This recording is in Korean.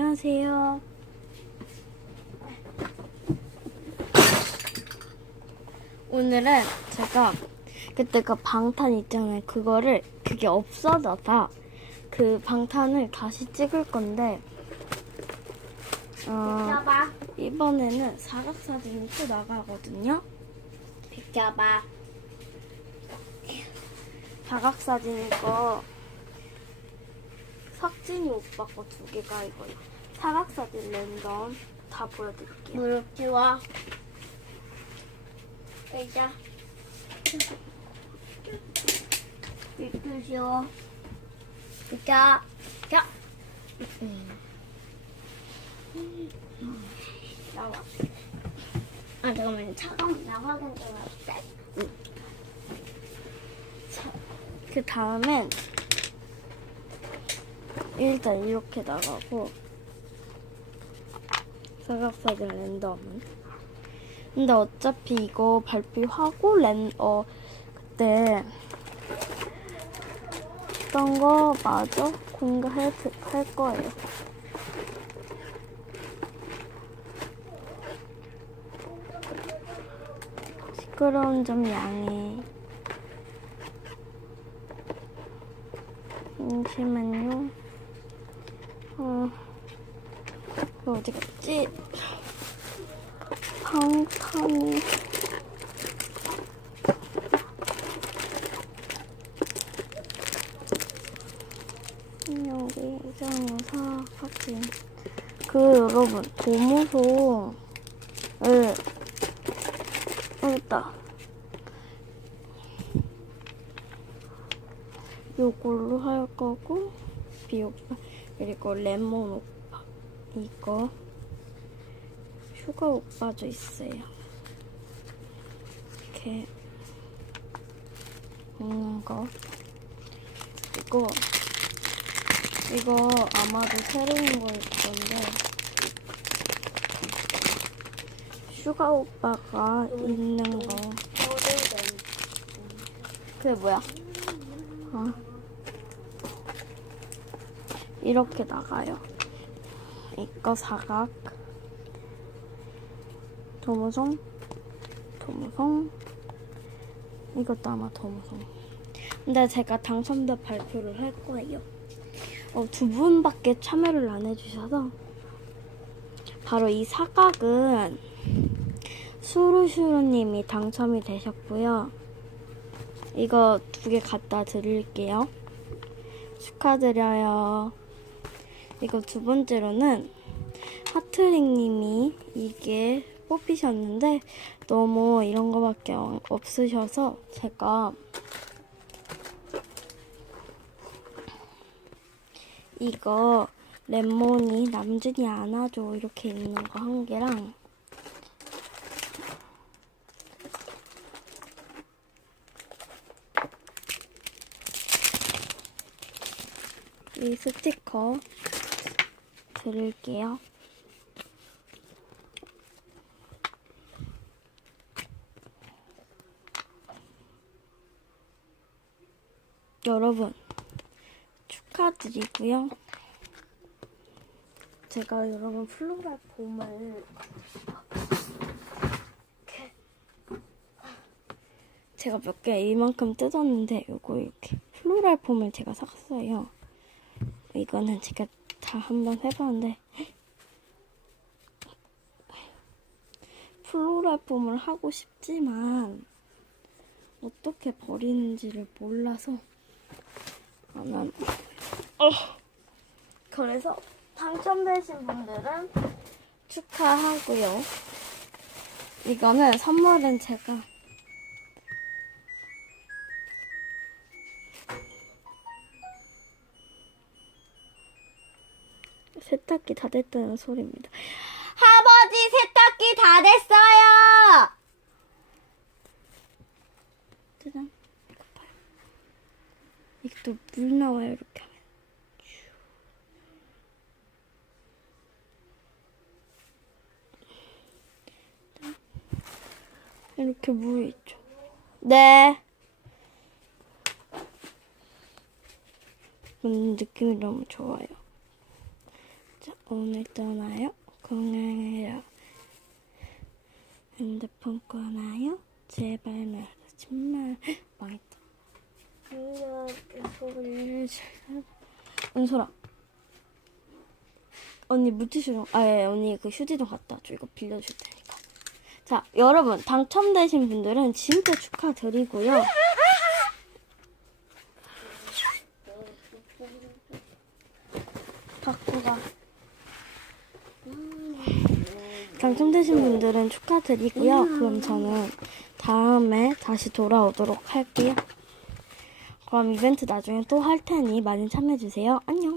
안녕하세요. 오늘은 제가 그때 그 방탄 있잖아요. 그거를 그게 없어져서 그 방탄을 다시 찍을 건데 어, 비켜봐. 이번에는 사각사진이 또 나가거든요. 비켜봐. 사각사진이고 석진이 오빠 거 두 개가 이거예요. 사각사진 랜덤 다 보여드릴게요. 무릎 지워. 의자. 이렇게 지워. 비켜. 비켜. 나와. 아, 잠깐만요. 차가운 나 확인 좀 할게. 그 다음엔 일단 이렇게 나가고 사각사진 랜덤은 근데 어차피 이거 발표하고 랜, 어, 그때 했던 거 마저 공개할 할 거예요. 시끄러운 점 양해. 잠시만요. 어, 이거 어디 갔지? 방탄이. 여기 이정호사 사진. 그 여러분 도무소 을 여기 있다. 요걸로 할 거고 비오빠 그리고 레몬 오빠 이거 슈가 오빠도 있어요. 이렇게 먹는 거. 이거 이거 아마도 새로운 거일 건데 슈가 오빠가 있는 거. 그게 뭐야? 어. 이렇게 나가요. 이거 사각. 도무송. 도무송. 이것도 아마 도무송. 근데 제가 당첨자 발표를 할 거예요. 어, 두 분밖에 참여를 안 해주셔서. 바로 이 사각은 수루슈루님이 당첨이 되셨고요. 이거 두 개 갖다 드릴게요. 축하드려요. 이거 두 번째로는 하트링님이 이게 뽑히셨는데 너무 이런 거밖에 어- 없으셔서 제가 이거 레몬이 남준이 안아줘 이렇게 있는 거 한 개랑 이 스티커 드릴게요. 여러분 축하드리고요. 제가 여러분 플로랄 봄을 제가 몇 개 이만큼 뜯었는데 요거 이렇게 플로랄 봄을 제가 샀어요. 이거는 제가 다 한번 해봤는데 플로랄 봄을 하고 싶지만 어떻게 버리는지를 몰라서 안 어. 그래서 당첨되신 분들은 축하하고요. 이거는 선물은 제가 세탁기 다 됐다는 소리입니다. 아버지 세탁기 다 됐어요. 짜잔. 이게 또 물 나와요, 이렇게 하면. 슈. 이렇게 물이 있죠. 네. 음, 느낌이 너무 좋아요. 자, 오늘 떠나요? 건강해요. 핸드폰 꺼나요? 제발 말하지 마. 망했다. 은솔아. 언니 물티슈 좀, 아, 예, 언니 그 휴지 좀 갖다 줘. 이거 빌려줄 테니까. 자, 여러분, 당첨되신 분들은 진짜 축하드리고요. 갖고 가. 당첨되신 분들은 축하드리고요. 그럼 저는 다음에 다시 돌아오도록 할게요. 그럼 이벤트 나중에 또 할 테니 많이 참여해주세요. 안녕.